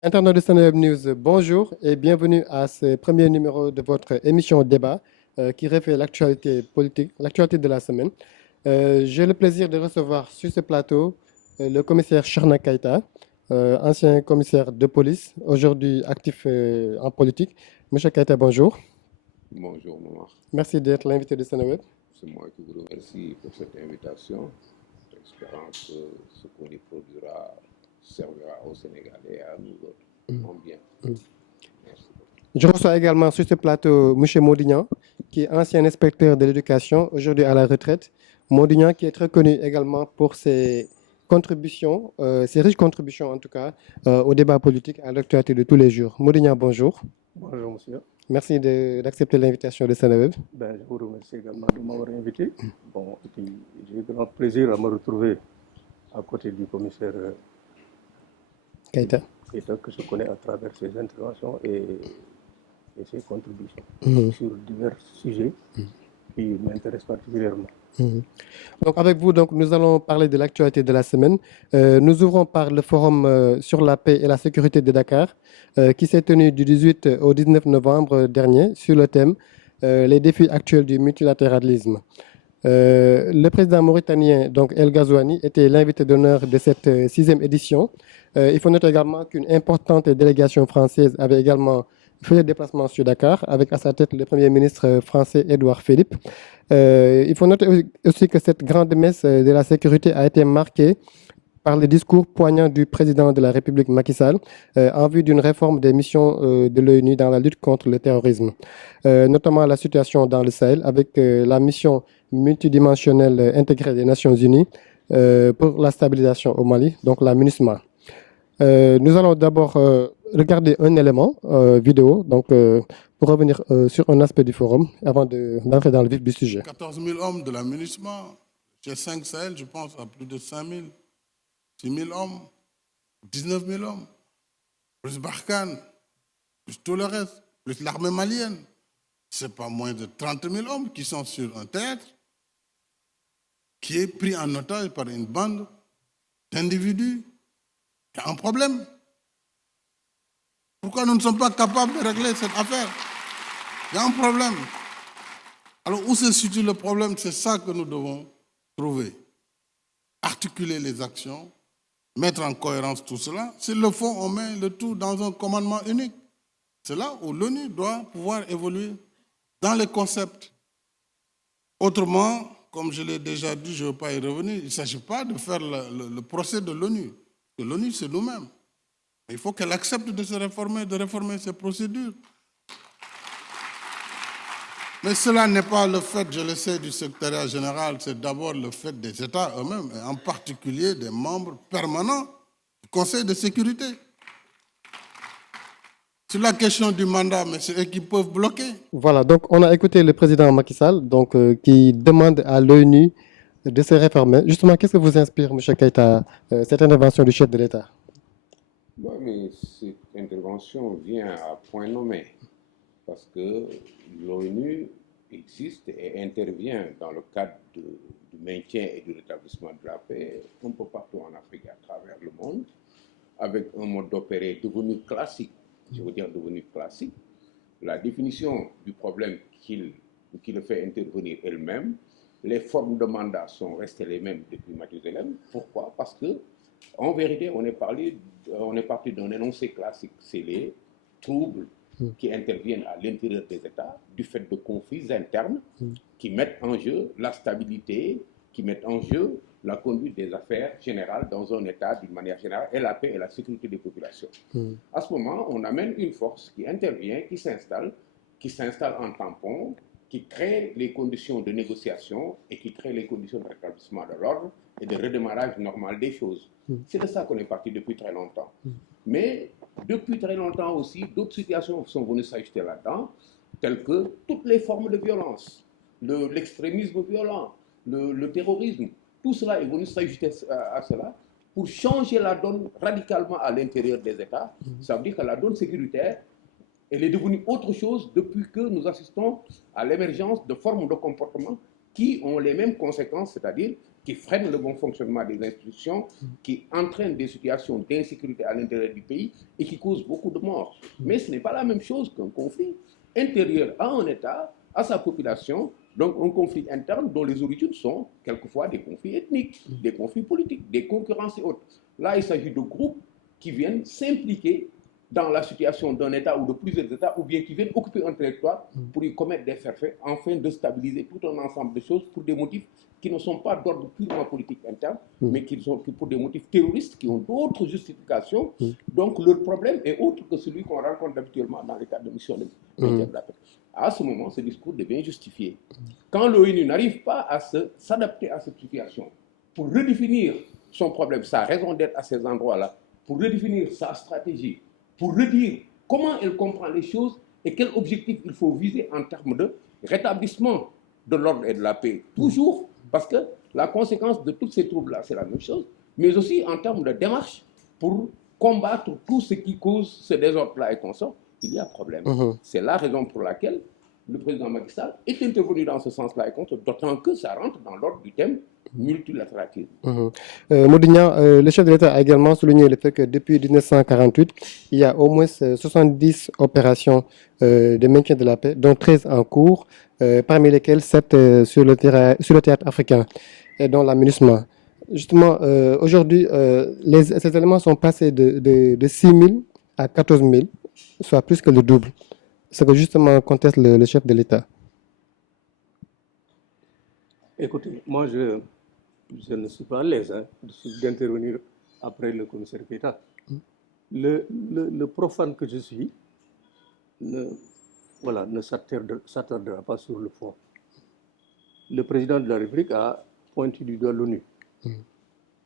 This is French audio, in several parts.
Internaute de Seneweb News, bonjour et bienvenue à ce premier numéro de votre émission Débat qui refait l'actualité politique, l'actualité de la semaine. J'ai le plaisir de recevoir sur ce plateau le commissaire Charna Kaita, ancien commissaire de police, aujourd'hui actif en politique. Monsieur Kaita, bonjour. Bonjour Noir, Merci d'être l'invité de Seneweb. c'est moi qui vous remercie pour cette invitation, espérant que ce qu'on y produira servira aux Sénégalais et à nous autres en bien. Merci. Je reçois également sur ce plateau M. Maudignan, qui est ancien inspecteur de l'éducation, aujourd'hui à la retraite. Maudignan qui est très connu également pour ses contributions, ses riches contributions en tout cas, au débat politique, à l'actualité de tous les jours. Maudignan, bonjour. Bonjour monsieur. Merci d'accepter l'invitation de Seneweb. Je vous remercie également de m'avoir invité. Bon, et puis j'ai grand plaisir à me retrouver à côté du commissaire Kaita. Keita, que je connais à travers ses interventions et ses contributions sur divers sujets qui m'intéressent particulièrement. Donc avec vous, nous allons parler de l'actualité de la semaine. Nous ouvrons par le forum sur la paix et la sécurité de Dakar, qui s'est tenu du 18 au 19 novembre dernier sur le thème les défis actuels du multilatéralisme. Le président mauritanien, donc El Ghazouani, était l'invité d'honneur de cette sixième édition. Il faut noter également qu'une importante délégation française avait également fait le déplacement sur Dakar, avec à sa tête le Premier ministre français Édouard Philippe. Il faut noter aussi que cette grande messe de la sécurité a été marquée par le discours poignant du président de la République Macky Sall en vue d'une réforme des missions de l'ONU dans la lutte contre le terrorisme, notamment la situation dans le Sahel avec la mission multidimensionnelle intégrée des Nations Unies pour la stabilisation au Mali, donc la MINUSMA. Nous allons d'abord regarder un élément vidéo, pour revenir sur un aspect du forum avant d'entrer dans le vif du sujet. 14 000 hommes de la MINUSMA, chez 5 Sahel, je pense à plus de 5 000, 6 000 hommes, 19 000 hommes, plus Barkhane, plus tout le reste, plus l'armée malienne. Ce n'est pas moins de 30 000 hommes qui sont sur un théâtre qui est pris en otage par une bande d'individus. Il y a un problème. Pourquoi nous ne sommes pas capables de régler cette affaire? Il y a un problème. Alors, où se situe le problème? C'est ça que nous devons trouver. Articuler les actions, mettre en cohérence tout cela. S'il le faut, on met le tout dans un commandement unique. C'est là où l'ONU doit pouvoir évoluer dans les concepts. Autrement, comme je l'ai déjà dit, je ne veux pas y revenir, il ne s'agit pas de faire le procès de l'ONU. L'ONU, c'est nous-mêmes. Il faut qu'elle accepte de se réformer, de réformer ses procédures. Mais cela n'est pas le fait, je le sais, du secrétariat général, c'est d'abord le fait des États eux-mêmes, et en particulier des membres permanents du Conseil de sécurité. Sur la question du mandat, mais c'est eux qui peuvent bloquer. Voilà, donc on a écouté le président Macky Sall, qui demande à l'ONU de se réformer. Justement, qu'est-ce que vous inspire, M. Keïta, cette intervention du chef de l'État? Oui, mais cette intervention vient à point nommé, parce que l'ONU existe et intervient dans le cadre du maintien et du rétablissement de la paix un peu partout en Afrique et à travers le monde, avec un mode d'opérer devenu classique, je veux dire devenu classique. La définition du problème qui le fait intervenir elle-même, les formes de mandat sont restées les mêmes depuis Mathusalem. Pourquoi? Parce que, en vérité, on est parti d'un énoncé classique, c'est les troubles qui interviennent à l'intérieur des États du fait de conflits internes qui mettent en jeu la stabilité, qui mettent en jeu la conduite des affaires générales dans un État d'une manière générale et la paix et la sécurité des populations. À ce moment, on amène une force qui intervient, qui s'installe en tampon, qui crée les conditions de négociation et qui crée les conditions de rétablissement de l'ordre et de redémarrage normal des choses. C'est de ça qu'on est parti depuis très longtemps. Mais depuis très longtemps aussi, d'autres situations sont venues s'ajouter là-dedans, telles que toutes les formes de violence, l'extrémisme violent, le terrorisme, tout cela est venu s'ajouter à cela pour changer la donne radicalement à l'intérieur des États. Ça veut dire que la donne sécuritaire, elle est devenue autre chose depuis que nous assistons à l'émergence de formes de comportement qui ont les mêmes conséquences, c'est-à-dire qui freinent le bon fonctionnement des institutions, qui entraînent des situations d'insécurité à l'intérieur du pays et qui causent beaucoup de morts. Mais ce n'est pas la même chose qu'un conflit intérieur à un État, à sa population, donc un conflit interne dont les origines sont quelquefois des conflits ethniques, des conflits politiques, des concurrences et autres. Là, il s'agit de groupes qui viennent s'impliquer dans la situation d'un État ou de plusieurs États, ou bien qui viennent occuper un territoire pour y commettre des faits afin de stabiliser tout un ensemble de choses pour des motifs qui ne sont pas d'ordre purement politique interne, mais qui sont pour des motifs terroristes qui ont d'autres justifications. Donc leur problème est autre que celui qu'on rencontre habituellement dans les cas de missions de maintien de la paix. À ce moment, ce discours devient justifié. Quand l'ONU n'arrive pas à s'adapter à cette situation pour redéfinir son problème, sa raison d'être à ces endroits-là, pour redéfinir sa stratégie, pour redire comment elle comprend les choses et quel objectif il faut viser en termes de rétablissement de l'ordre et de la paix. Toujours, parce que la conséquence de tous ces troubles-là, c'est la même chose, mais aussi en termes de démarche pour combattre tout ce qui cause ce désordre-là et consort, il y a problème. C'est la raison pour laquelle le président Macky Sall est intervenu dans ce sens-là et contre, d'autant que ça rentre dans l'ordre du thème multilatéralisme. Maudignan, le chef de l'État a également souligné le fait que depuis 1948, il y a au moins 70 opérations de maintien de la paix, dont 13 en cours, parmi lesquelles 7 sur le théâtre africain et dont l'aménagement. Justement, aujourd'hui, ces éléments sont passés de 6 000 à 14 000, soit plus que le double. Ce que justement conteste le chef de l'État. Écoutez, moi je ne suis pas à l'aise d'intervenir après le commissaire Keïta. Le profane que je suis ne s'attardera pas sur le fond. Le président de la République a pointé du doigt l'ONU.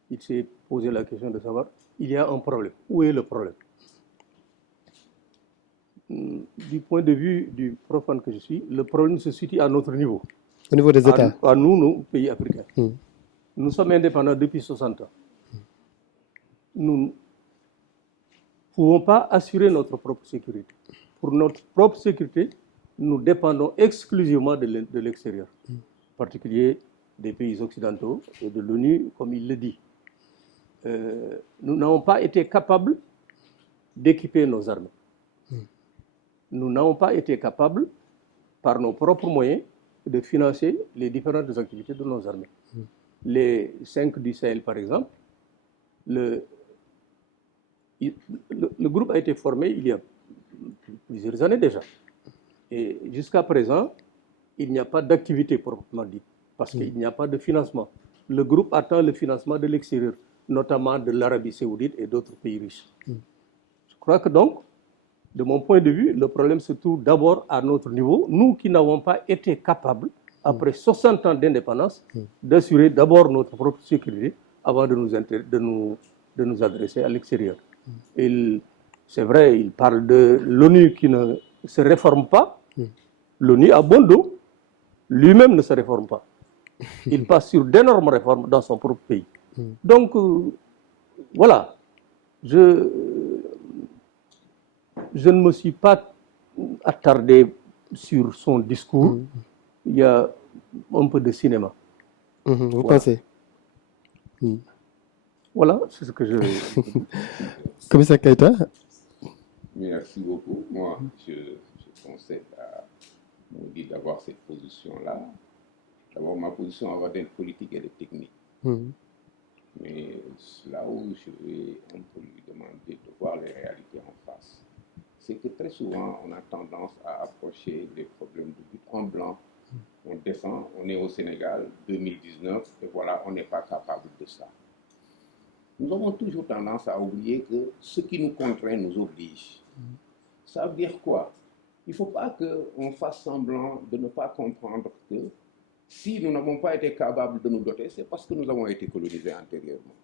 Il s'est posé la question de savoir, il y a un problème. Où est le problème? Du point de vue du profane que je suis, le problème se situe à notre niveau. Au niveau des États. À nous, nos pays africains. Nous sommes indépendants depuis 60 ans. Nous ne pouvons pas assurer notre propre sécurité. Pour notre propre sécurité, nous dépendons exclusivement de l'extérieur, en particulier des pays occidentaux et de l'ONU, comme il le dit. Nous n'avons pas été capables d'équiper nos armées. Nous n'avons pas été capables, par nos propres moyens, de financer les différentes activités de nos armées. Les 5 du Sahel, par exemple, le groupe a été formé il y a plusieurs années déjà. Et jusqu'à présent, il n'y a pas d'activité proprement dite, parce qu'il n'y a pas de financement. Le groupe attend le financement de l'extérieur, notamment de l'Arabie Saoudite et d'autres pays riches. Je crois que donc, de mon point de vue, le problème se trouve d'abord à notre niveau, nous qui n'avons pas été capables, après 60 ans d'indépendance, d'assurer d'abord notre propre sécurité avant de nous adresser à l'extérieur. C'est vrai, il parle de l'ONU qui ne se réforme pas. L'ONU a bon dos, lui-même ne se réforme pas. Il passe sur d'énormes réformes dans son propre pays. Donc, voilà, je ne me suis pas attardé sur son discours. Il y a un peu de cinéma. Vous pensez? Voilà, c'est ce que je... Commissaire Keïta? Merci beaucoup. Moi, je concède à Maudit d'avoir cette position-là. D'abord, ma position va d'être politique et de technique. Mais là où je vais un peu lui demander de voir les réalités en face, c'est que très souvent, on a tendance à approcher les problèmes de but en blanc. On descend, on est au Sénégal, 2019, et voilà, on n'est pas capable de ça. Nous avons toujours tendance à oublier que ce qui nous contraint nous oblige. Ça veut dire quoi? Il ne faut pas qu'on fasse semblant de ne pas comprendre que si nous n'avons pas été capables de nous doter, c'est parce que nous avons été colonisés antérieurement.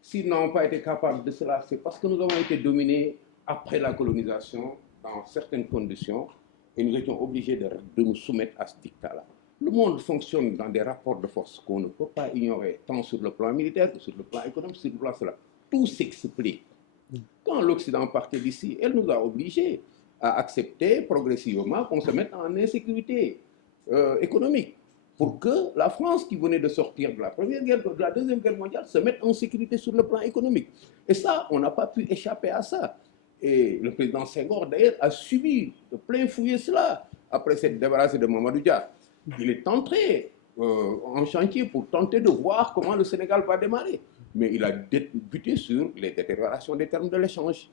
Si nous n'avons pas été capables de cela, c'est parce que nous avons été dominés après la colonisation dans certaines conditions et nous étions obligés de nous soumettre à ce dictat-là. Le monde fonctionne dans des rapports de force qu'on ne peut pas ignorer, tant sur le plan militaire que sur le plan économique, sur le plan cela. Tout s'explique. Quand l'Occident partait d'ici, elle nous a obligés à accepter progressivement qu'on se mette en insécurité économique. pour que la France, qui venait de sortir de la Deuxième Guerre mondiale, se mette en sécurité sur le plan économique. Et ça, on n'a pas pu échapper à ça. Et le président Senghor, d'ailleurs, a subi de plein fouet cela. Après s'être débarrassé de Mamadou Dia, il est entré en chantier pour tenter de voir comment le Sénégal va démarrer. Mais il a buté sur les détériorations des termes de l'échange.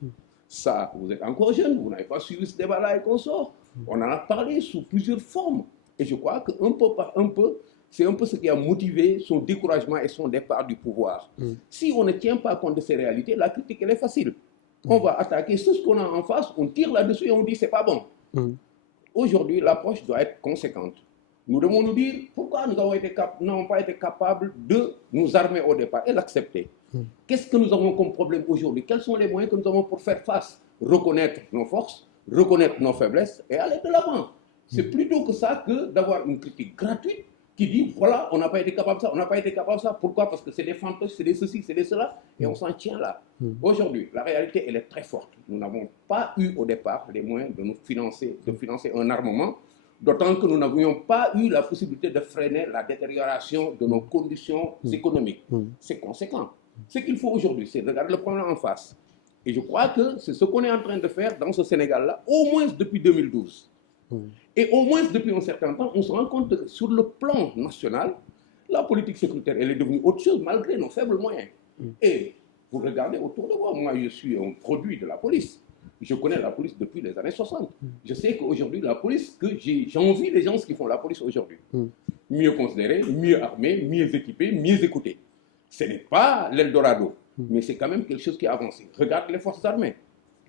Ça, vous êtes encore jeune, vous n'avez pas suivi ce débat-là et qu'on sort. On en a parlé sous plusieurs formes. Et je crois qu'un peu par un peu, c'est un peu ce qui a motivé son découragement et son départ du pouvoir. Si on ne tient pas compte de ces réalités, la critique, elle est facile. On va attaquer ce qu'on a en face, on tire là-dessus et on dit c'est pas bon. Aujourd'hui, l'approche doit être conséquente. Nous devons nous dire pourquoi nous n'avons pas été capables de nous armer au départ et l'accepter. Qu'est-ce que nous avons comme problème aujourd'hui? Quels sont les moyens que nous avons pour faire face? Reconnaître nos forces, reconnaître nos faiblesses et aller de l'avant. C'est plutôt que ça que d'avoir une critique gratuite qui dit voilà, on n'a pas été capable de ça, on n'a pas été capable de ça. Pourquoi? Parce que c'est des fantoches, c'est des ceci, c'est des cela, et on s'en tient là. Aujourd'hui, la réalité, elle est très forte. Nous n'avons pas eu au départ les moyens de nous financer, un armement, d'autant que nous n'avions pas eu la possibilité de freiner la détérioration de nos conditions économiques. C'est conséquent. Ce qu'il faut aujourd'hui, c'est regarder le problème en face. Et je crois que c'est ce qu'on est en train de faire dans ce Sénégal-là, au moins depuis 2012. Et au moins depuis un certain temps, on se rend compte que sur le plan national, la politique sécuritaire, elle est devenue autre chose malgré nos faibles moyens. Et vous regardez autour de moi, moi je suis un produit de la police. Je connais la police depuis les années 60. Je sais qu'aujourd'hui, la police, que j'envie les gens qui font la police aujourd'hui. Mieux considérés, mieux armés, mieux équipés, mieux écoutés. Ce n'est pas l'Eldorado, mais c'est quand même quelque chose qui a avancé. Regarde les forces armées.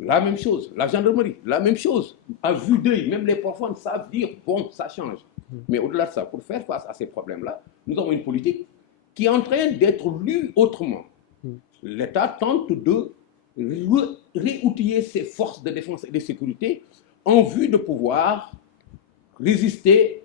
La même chose, la gendarmerie, la même chose. À vue d'œil, même les profanes savent dire, bon, ça change. Mais au-delà de ça, pour faire face à ces problèmes-là, nous avons une politique qui est en train d'être lue autrement. L'État tente de réoutiller ses forces de défense et de sécurité en vue de pouvoir résister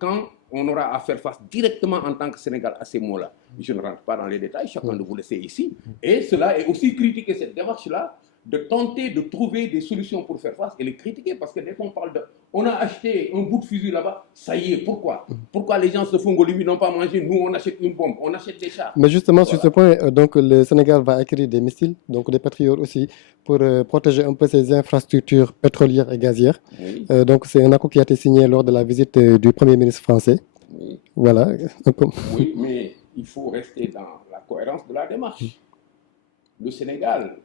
quand on aura à faire face directement en tant que Sénégal à ces mots-là. Je ne rentre pas dans les détails, chacun de vous le sait ici. Et cela est aussi critiqué, cette démarche-là, de tenter de trouver des solutions pour faire face et les critiquer, parce que dès qu'on parle de... On a acheté un bout de fusil là-bas, ça y est, pourquoi? Pourquoi les gens se font Golimbi n'ont pas mangé? Nous, on achète une bombe, on achète des chars. Mais justement, sur ce point, donc, le Sénégal va acquérir des missiles, donc des patriotes aussi, pour protéger un peu ses infrastructures pétrolières et gazières. Donc, c'est un accord qui a été signé lors de la visite du Premier ministre français. Voilà. Oui, mais il faut rester dans la cohérence de la démarche. Le Sénégal...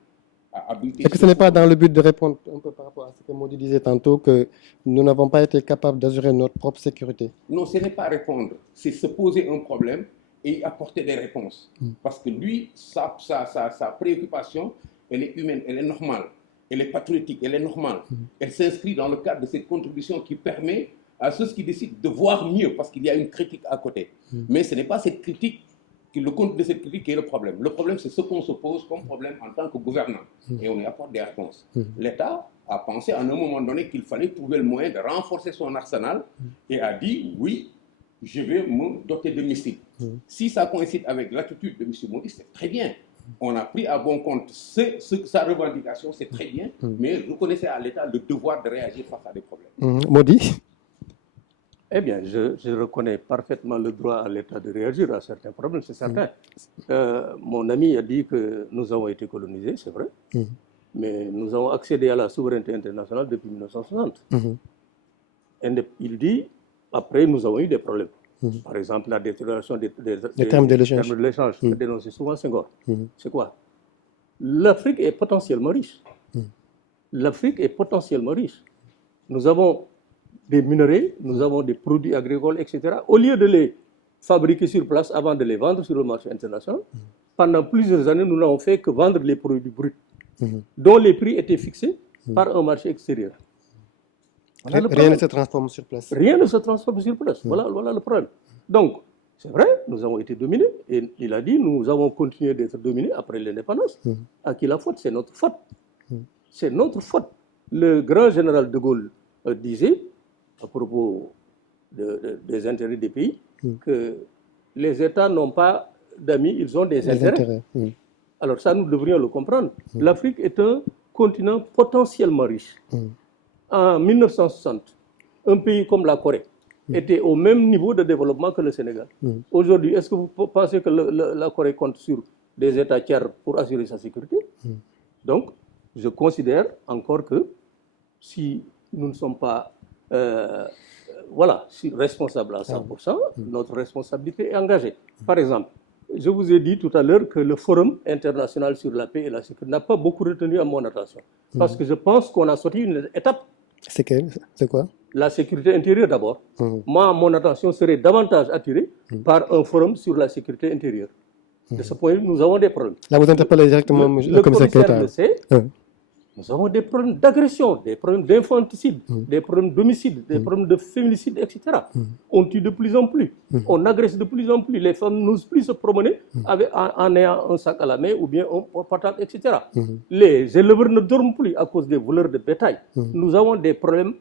Est-ce que ce n'est pas dans le but de répondre un peu par rapport à ce que Modi disait tantôt, que nous n'avons pas été capables d'assurer notre propre sécurité? Non, ce n'est pas répondre, c'est se poser un problème et apporter des réponses. Parce que lui, sa préoccupation, elle est humaine, elle est normale, elle est patriotique, elle est normale. Elle s'inscrit dans le cadre de cette contribution qui permet à ceux qui décident de voir mieux, parce qu'il y a une critique à côté. Mais ce n'est pas cette critique, le compte de cette critique qui est le problème. Le problème, c'est ce qu'on se pose comme problème en tant que gouvernant. Et on y apporte des réponses. L'État a pensé à un moment donné qu'il fallait trouver le moyen de renforcer son arsenal et a dit, oui, je vais me doter de missiles. Si ça coïncide avec l'attitude de M. Modi, c'est très bien. On a pris à bon compte sa revendication, c'est très bien, mais reconnaissez à l'État le devoir de réagir face à des problèmes. Modi? Eh bien, je reconnais parfaitement le droit à l'État de réagir à certains problèmes, c'est certain. Mon ami a dit que nous avons été colonisés, c'est vrai, mais nous avons accédé à la souveraineté internationale depuis 1960. Et il dit, après, nous avons eu des problèmes. Par exemple, la détérioration des termes de l'échange. Dénoncé souvent Senghor. C'est quoi? L'Afrique est potentiellement riche. L'Afrique est potentiellement riche. Nous avons des minerais, nous avons des produits agricoles, etc. Au lieu de les fabriquer sur place avant de les vendre sur le marché international, pendant plusieurs années, nous n'avons fait que vendre les produits bruts, dont les prix étaient fixés par un marché extérieur. Voilà rien ne se transforme sur place. Rien ne se transforme sur place. Voilà le problème. Donc, c'est vrai, nous avons été dominés. Et il a dit, nous avons continué d'être dominés après l'indépendance. À qui la faute? C'est notre faute. C'est notre faute. Le grand général de Gaulle disait, à propos des intérêts des pays, que les États n'ont pas d'amis, ils ont des intérêts. Alors ça, nous devrions le comprendre. L'Afrique est un continent potentiellement riche. En 1960, un pays comme la Corée, était au même niveau de développement que le Sénégal. Aujourd'hui, est-ce que vous pensez que la Corée compte sur des États tiers pour assurer sa sécurité? Donc, je considère encore que si nous ne sommes pas responsables à 100%, notre responsabilité est engagée. Par exemple, je vous ai dit tout à l'heure que le Forum international sur la paix et la sécurité n'a pas beaucoup retenu à mon attention. Parce que je pense qu'on a sorti une étape. C'est quoi? La sécurité intérieure d'abord. Moi, mon attention serait davantage attirée par un forum sur la sécurité intérieure. De ce point de vue, nous avons des problèmes. Là, vous interpellez directement le commissaire le sait. Nous avons des problèmes d'agression, des problèmes d'infanticide, des problèmes d'homicide, des problèmes de féminicide, etc. On tue de plus en plus, on agresse de plus en plus. Les femmes n'osent plus se promener en ayant un sac à la main ou bien un portable, etc. Les éleveurs ne dorment plus à cause des voleurs de bétail. Nous avons des problèmes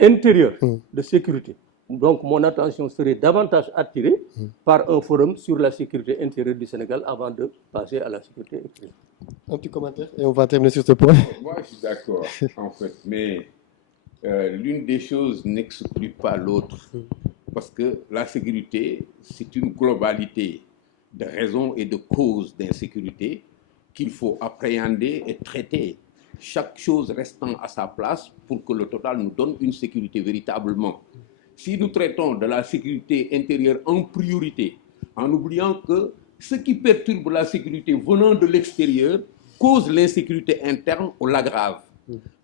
intérieurs de sécurité. Donc, mon attention serait davantage attirée par un forum sur la sécurité intérieure du Sénégal avant de passer à la sécurité extérieure. Un petit commentaire et on va terminer sur ce point. Moi, je suis d'accord, en fait, mais l'une des choses n'exclut pas l'autre. Parce que la sécurité, c'est une globalité de raisons et de causes d'insécurité qu'il faut appréhender et traiter. Chaque chose restant à sa place pour que le total nous donne une sécurité véritablement. Si nous traitons de la sécurité intérieure en priorité, en oubliant que ce qui perturbe la sécurité venant de l'extérieur cause l'insécurité interne ou l'aggrave.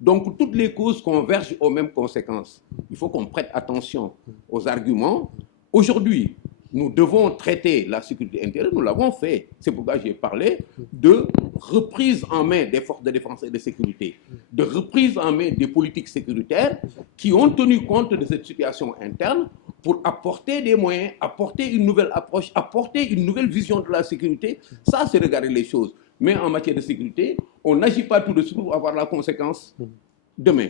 Donc toutes les causes convergent aux mêmes conséquences. Il faut qu'on prête attention aux arguments. Aujourd'hui, nous devons traiter la sécurité intérieure, nous l'avons fait. C'est pourquoi j'ai parlé de reprise en main des forces de défense et de sécurité, de reprise en main des politiques sécuritaires qui ont tenu compte de cette situation interne pour apporter des moyens, apporter une nouvelle approche, apporter une nouvelle vision de la sécurité. Ça, c'est regarder les choses. Mais en matière de sécurité, on n'agit pas tout de suite pour avoir la conséquence demain.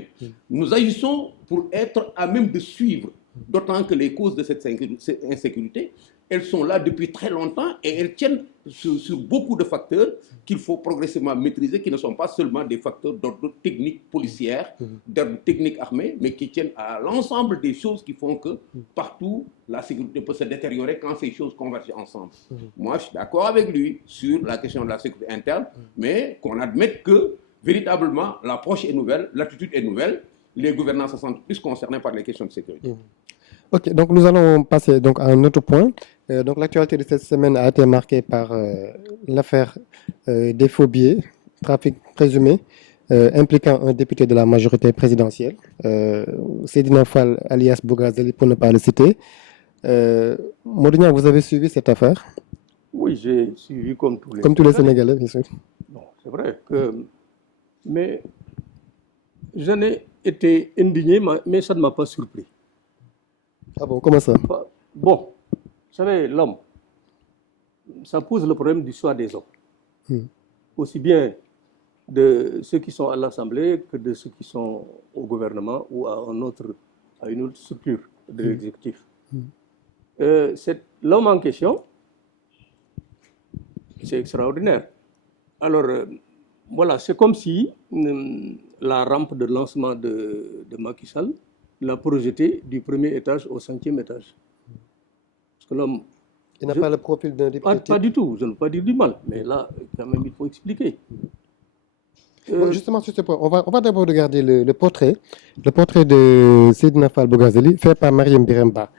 Nous agissons pour être à même de suivre. D'autant que les causes de cette insécurité, elles sont là depuis très longtemps et elles tiennent sur beaucoup de facteurs qu'il faut progressivement maîtriser, qui ne sont pas seulement des facteurs d'ordre technique policière, d'ordre technique armé, mais qui tiennent à l'ensemble des choses qui font que partout la sécurité peut se détériorer quand ces choses convergent ensemble. Moi, je suis d'accord avec lui sur la question de la sécurité interne, mais qu'on admette que véritablement l'approche est nouvelle, l'attitude est nouvelle. Les gouvernants se sentent plus concernés par les questions de sécurité. Ok, donc nous allons passer donc, à un autre point. Donc l'actualité de cette semaine a été marquée par l'affaire des faux billets, trafic présumé, impliquant un député de la majorité présidentielle, Seydina Fall alias Bougazelli pour ne pas le citer. Modou, vous avez suivi cette affaire? Oui, j'ai suivi comme tous les Sénégalais, bien sûr. Non, c'est vrai que... Mais j'en ai été indigné, mais ça ne m'a pas surpris. Ah bon, comment ça? Bon, vous savez, l'homme, ça pose le problème du choix des hommes. Aussi bien de ceux qui sont à l'Assemblée que de ceux qui sont au gouvernement ou à une autre structure de l'exécutif. L'homme en question, c'est extraordinaire. Alors, voilà, c'est comme si la rampe de lancement de Macky Sall l'a projeté du premier étage au 5e étage. Parce que l'homme... Il n'a pas le profil d'un député? Pas du tout, je ne veux pas dire du mal, mais là, quand même, il faut expliquer. Bon, justement, sur ce point, on va d'abord regarder le portrait de Seydina Fall Bougazelli, fait par Mariam Biremba.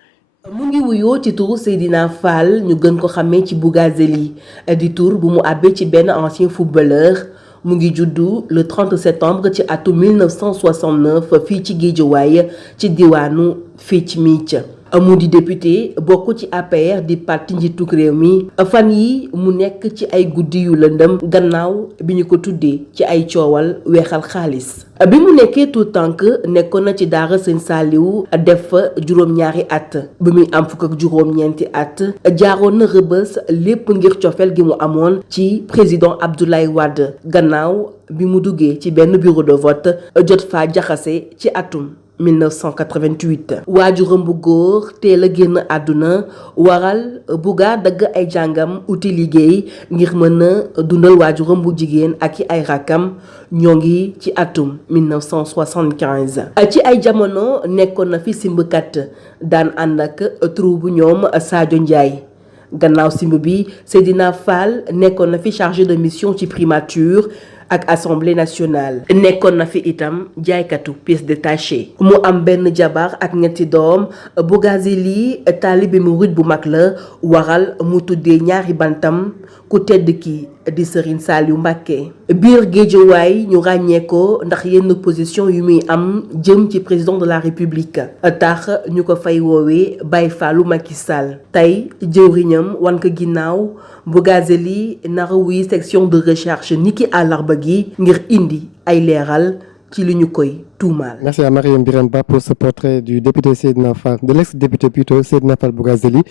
mu ngi wuyoo ci turu Seydina Fall ñu gën ko xamee ci Bougazelli di tur bu mu abbee ci benn ancien footballeur mu ngi juddu le 30 septembre ci atum 1969 fii ci Guédiawaye ci diwaanu Fitch-Mitch mu di député bokk ci APR di parti njiitu réew mi fan yi mu nekk ci ay guddi yu lëndëm gannaaw bi ñu ko tuddee ci ay coowal weexal xaalis bi mu nekkee tout tànk nekkoon na ci daara Sëñ Saaliw def fa juróom-ñaari at bi muy am fukk ak juróom-ñeenti at jaaroon na Rëbës lépp ngir cofeel gi mu amoon ci président Abdoulaye Wade gannaaw bi mu duggee ci benn bureau de vote jot faa jaxase ci atum 1988 waajuram bu góor teel a génn àdduna waral Bouga dagg ay jàngam uti liggéey ngir mën a dundal waajuram bu jigéen ak i ay rakkam ñoo ngi ci atum 1975 ci ay jamono nekkoon na fi simbkat daan ànd ak troupe bu ñoom Sadio Ndiaye gannaaw simb bi Seydina Fall nekkoon na fi chargé de mission ci primature ak assemblée nationale nekkoon na fi itam jaaykatu pièces détachées mu am benn jabar ak ñetti doom Bougazelli taalibe murid bu mag la waral mu tuddee ñaari bantam ku tedd ki di Serigne Saliou Mbacké biir Guédiawaye ñu ràññee ko ndax yenn position yu muy am jëm ci président de la république tax ñu ko fay woowee Baye Fallou Macky Sall tey jëwriñam wan ko ginnaaw Bougazelli nara wuy section de recherche niki àllarba gi ngir indi ay leeral ci li ñu koy tuumaal. Merci à Mariam Birame Ba pour ce portrait du député Seydina Fall, de l'ex-député plutôt Seydina Fall Bougazelli.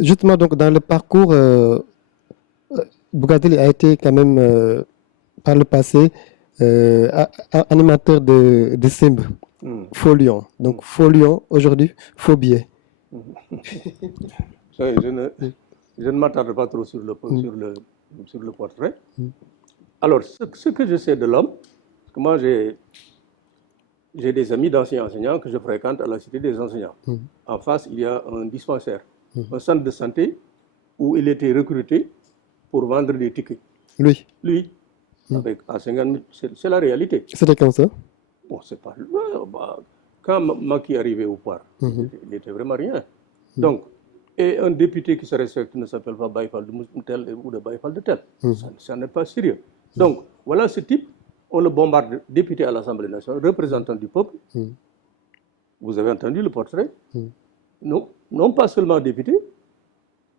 Justement donc dans le parcours, Bougazelli a été quand même par le passé animateur de Simb, Faux Lion. Donc Faux Lion aujourd'hui, Faux Billet. Je ne m'attarde pas trop sur le portrait. Alors, ce que je sais de l'homme, parce que moi j'ai des amis d'anciens enseignants que je fréquente à la Cité des enseignants. En face, il y a un dispensaire, un centre de santé où il était recruté pour vendre des tickets. Lui, avec à 50 000, c'est la réalité. c'était comme ça? Bon, c'est pas... Quand Macky est arrivé au pouvoir, il n'était vraiment rien. Donc, et un député qui se respecte ne s'appelle pas Baye Fall de tel ou de Baye Fall de tel. Ça n'est pas sérieux. Donc, voilà ce type, on le bombarde, député à l'Assemblée nationale, représentant du peuple. Vous avez entendu le portrait? Non pas seulement député,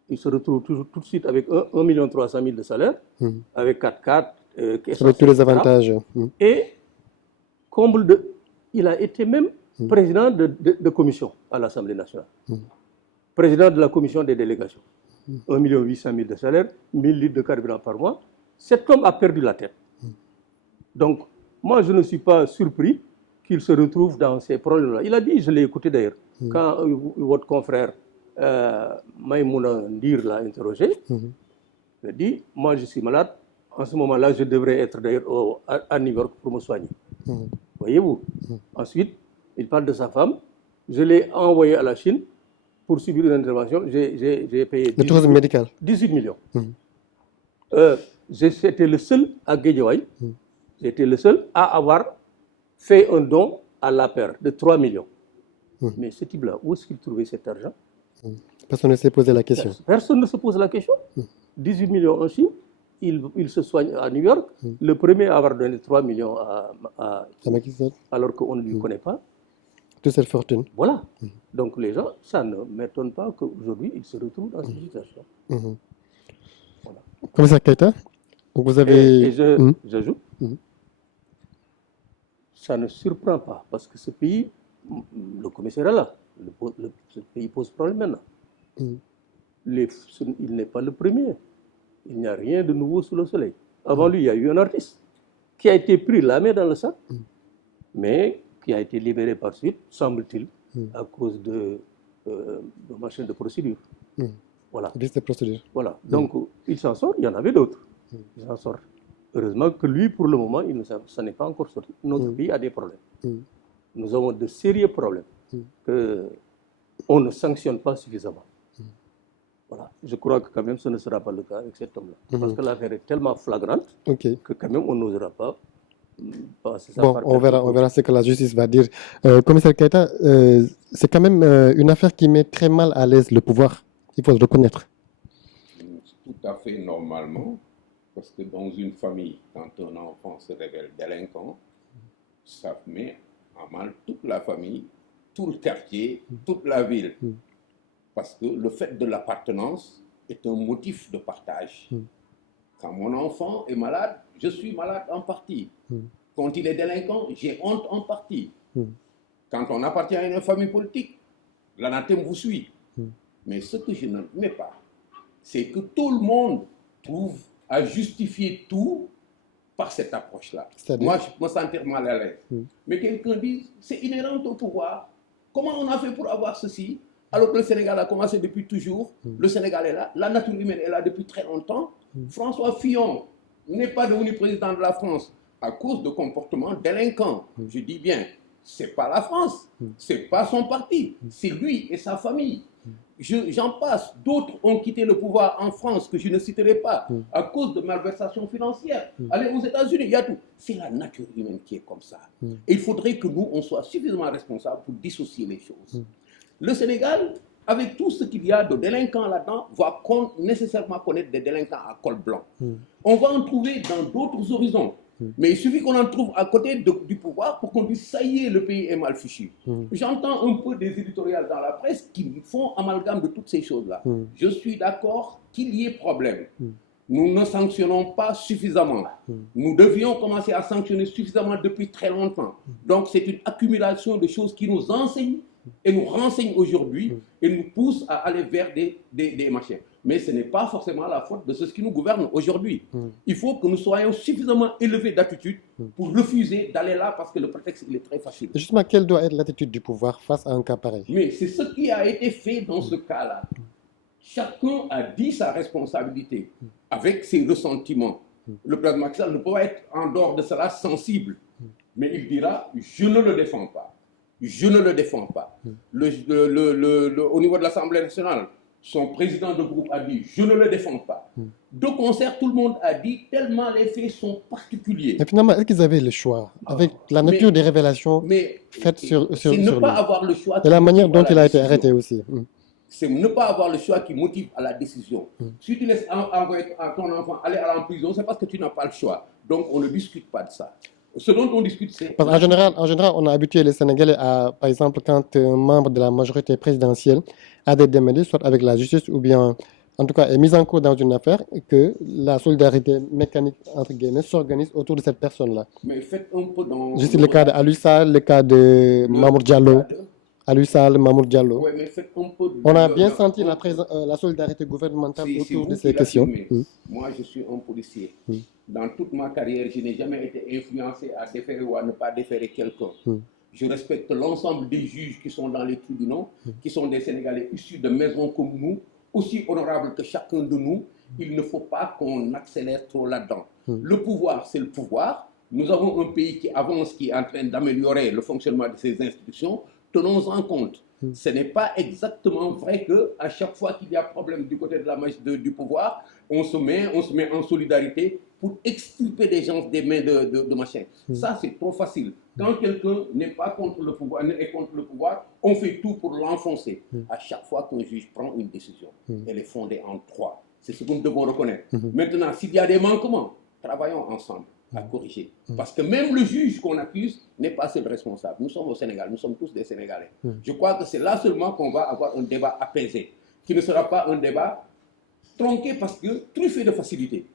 il se retrouve tout de suite avec 1 300 000 de salaire, avec 4x4, avec tous les avantages. Et, comble de... Il a été même président de commission à l'Assemblée nationale. Président de la commission des délégations. 1 800 000 de salaire, 1000 litres de carburant par mois. Cet homme a perdu la tête. Donc, moi, je ne suis pas surpris qu'il se retrouve dans ces problèmes-là. Il a dit, je l'ai écouté d'ailleurs, quand votre confrère Maïmouna Ndir l'a interrogé, il a dit, moi, je suis malade. En ce moment-là, je devrais être d'ailleurs à New York pour me soigner. Voyez-vous. Ensuite, il parle de sa femme. Je l'ai envoyé à la Chine pour subir une intervention. J'ai payé 18 millions. J'étais le seul à Guédiawaye, j'étais le seul à avoir fait un don à l'APR de 3 millions. Mais ce type-là, où est-ce qu'il trouvait cet argent? Personne ne s'est posé la question. Personne ne se pose la question. 18 millions en Chine, il se soigne à New York. Le premier à avoir donné 3 millions à Macky Sall, alors qu'on ne lui connaît pas. toute cette fortune. Voilà. Donc les gens, ça ne m'étonne pas qu'aujourd'hui, ils se retrouvent dans cette situation. Voilà. Commissaire Keïta, vous avez... Et j'ajoute, ça ne surprend pas, parce que ce pays, le commissaire est là, ce pays pose problème maintenant. Il n'est pas le premier. Il n'y a rien de nouveau sous le soleil. Avant lui, il y a eu un artiste qui a été pris la main dans le sac, mais qui a été libéré par suite, semble-t-il, à cause de machines de procédure. Voilà. Vice de procédure. Voilà. Donc, il s'en sort, il y en avait d'autres. Il s'en sort. Heureusement que lui, pour le moment, ça n'est pas encore sorti. Notre pays a des problèmes. Nous avons de sérieux problèmes qu'on ne sanctionne pas suffisamment. Voilà. Je crois que quand même ce ne sera pas le cas avec cet homme-là. Parce que l'affaire est tellement flagrante que quand même on n'osera pas passer ça par on verra ce que la justice va dire. Commissaire Keïta, c'est quand même une affaire qui met très mal à l'aise le pouvoir. Il faut le reconnaître. Tout à fait normalement, parce que dans une famille, quand un enfant se révèle délinquant, ça met en mal toute la famille, tout le quartier, toute la ville. Parce que le fait de l'appartenance est un motif de partage. Quand mon enfant est malade, je suis malade en partie. Quand il est délinquant, j'ai honte en partie. Quand on appartient à une famille politique, l'anathème vous suit. Mais ce que je n'admets pas, c'est que tout le monde trouve à justifier tout par cette approche-là. C'est-à-dire? Moi, je me sentir mal à l'aise. Mais quelqu'un dit, c'est inhérent au pouvoir. Comment on a fait pour avoir ceci alors que le Sénégal a commencé depuis toujours? Le Sénégal est là, la nature humaine est là depuis très longtemps. François Fillon n'est pas devenu président de la France à cause de comportements délinquants. Je dis bien, c'est pas la France, c'est pas son parti, c'est lui et sa famille. J'en passe. D'autres ont quitté le pouvoir en France, que je ne citerai pas, à cause de malversations financières. Allez aux États-Unis, il y a tout. C'est la nature humaine qui est comme ça. Et il faudrait que nous, on soit suffisamment responsables pour dissocier les choses. Le Sénégal, avec tout ce qu'il y a de délinquants là-dedans, va nécessairement connaître des délinquants à col blanc. On va en trouver dans d'autres horizons. Mais il suffit qu'on en trouve à côté du pouvoir pour qu'on dise ça y est, le pays est mal fichu. J'entends un peu des éditoriales dans la presse qui font amalgame de toutes ces choses-là. Je suis d'accord qu'il y ait problème. Nous ne sanctionnons pas suffisamment. Nous devions commencer à sanctionner suffisamment depuis très longtemps. Donc c'est une accumulation de choses qui nous enseignent et nous renseignent aujourd'hui et nous poussent à aller vers des machins. Mais ce n'est pas forcément la faute de ceux qui nous gouvernent aujourd'hui. Il faut que nous soyons suffisamment élevés d'attitude pour refuser d'aller là parce que le prétexte il est très facile. Justement, quelle doit être l'attitude du pouvoir face à un cas pareil? Mais c'est ce qui a été fait dans ce cas-là. Chacun a dit sa responsabilité avec ses ressentiments. Le président Macky Sall ne peut pas être en dehors de cela sensible. Mais il dira, je ne le défends pas. Je ne le défends pas. Au niveau de l'Assemblée nationale, son président de groupe a dit, je ne le défends pas. De concert, tout le monde a dit, tellement les faits sont particuliers. Mais finalement, est-ce qu'ils avaient le choix avec la nature des révélations faites sur c'est ne pas lui avoir le choix. et la manière dont il a été arrêté aussi? C'est ne pas avoir le choix qui motive à la décision. Si tu laisses envoyer ton enfant aller à la prison, c'est parce que tu n'as pas le choix. Donc, on ne discute pas de ça. Ce dont on discute, c'est... Parce qu'en général, on a habitué les Sénégalais à, par exemple, quand un membre de la majorité présidentielle a des démêlés, soit avec la justice ou bien, en tout cas, est mis en cause dans une affaire, que la solidarité mécanique, entre guillemets, s'organise autour de cette personne-là. Mais faites un peu dans... Juste le cas d'Aliou Sall, le cas de Mamour Diallo. Aliou Sall, Mamour Diallo. Ouais, mais faites un peu on a bien senti la solidarité gouvernementale autour de ces questions. Moi, je suis un policier. Dans toute ma carrière, je n'ai jamais été influencé à déférer ou à ne pas déférer quelqu'un. Je respecte l'ensemble des juges qui sont dans les tribunaux, qui sont des Sénégalais issus de maisons comme nous, aussi honorables que chacun de nous. Il ne faut pas qu'on accélère trop là-dedans. Le pouvoir, c'est le pouvoir. Nous avons un pays qui avance, qui est en train d'améliorer le fonctionnement de ses institutions. Tenons en compte. Ce n'est pas exactement vrai qu'à chaque fois qu'il y a problème du côté du pouvoir, on se met en solidarité pour extirper des gens des mains de machin. Ça, c'est trop facile. Quand quelqu'un n'est pas contre le pouvoir, est contre le pouvoir, on fait tout pour l'enfoncer. À chaque fois qu'un juge prend une décision, elle est fondée en droit. C'est ce que nous devons reconnaître. Maintenant, s'il y a des manquements, travaillons ensemble à corriger. Parce que même le juge qu'on accuse n'est pas seul responsable. Nous sommes au Sénégal, nous sommes tous des Sénégalais. Je crois que c'est là seulement qu'on va avoir un débat apaisé, qui ne sera pas un débat tronqué parce que truffé de facilité.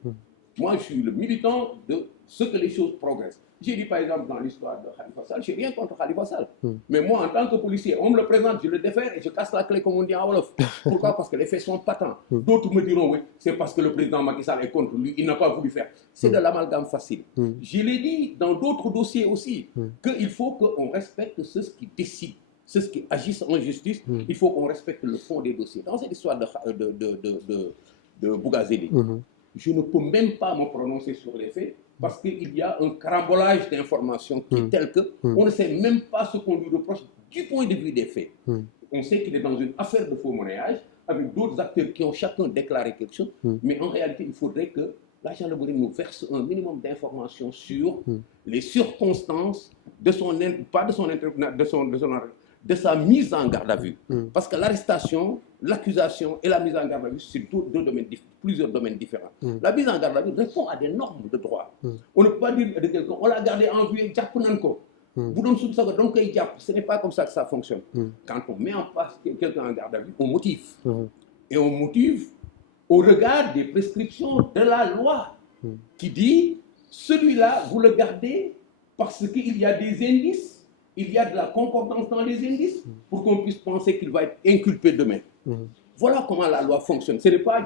Moi, je suis le militant de ce que les choses progressent. J'ai dit par exemple dans l'histoire de Khalifa Sall, je n'ai rien contre Khalifa Sall. Mais moi, en tant que policier, on me le présente, je le défère et je casse la clé comme on dit en Wolof. Pourquoi? Parce que les faits sont patents. D'autres me diront, oui, c'est parce que le président Macky Sall est contre lui, il n'a pas voulu faire. C'est de l'amalgame facile. Je l'ai dit dans d'autres dossiers aussi, qu'il faut qu'on respecte ceux qui décident, ceux qui agissent en justice. Il faut qu'on respecte le fond des dossiers. Dans cette histoire de Bougazeli, je ne peux même pas me prononcer sur les faits parce qu'il y a un carambolage d'informations qui est tel qu'on ne sait même pas ce qu'on lui reproche du point de vue des faits. On sait qu'il est dans une affaire de faux monnayage avec d'autres acteurs qui ont chacun déclaré quelque chose, mais en réalité, il faudrait que la gendarmerie nous verse un minimum d'informations sur les circonstances de de sa mise en garde à vue. Parce que l'arrestation, l'accusation et la mise en garde à vue, c'est plusieurs domaines différents. La mise en garde à vue répond à des normes de droit. On ne peut pas dire de quelqu'un, on l'a gardé en vue et ce n'est pas comme ça que ça fonctionne. Quand on met en place quelqu'un en garde à vue, on motive. Et on motive au regard des prescriptions de la loi qui dit, celui-là, vous le gardez parce qu'il y a des indices, il y a de la concordance dans les indices pour qu'on puisse penser qu'il va être inculpé demain. Voilà comment la loi fonctionne. Ce n'est pas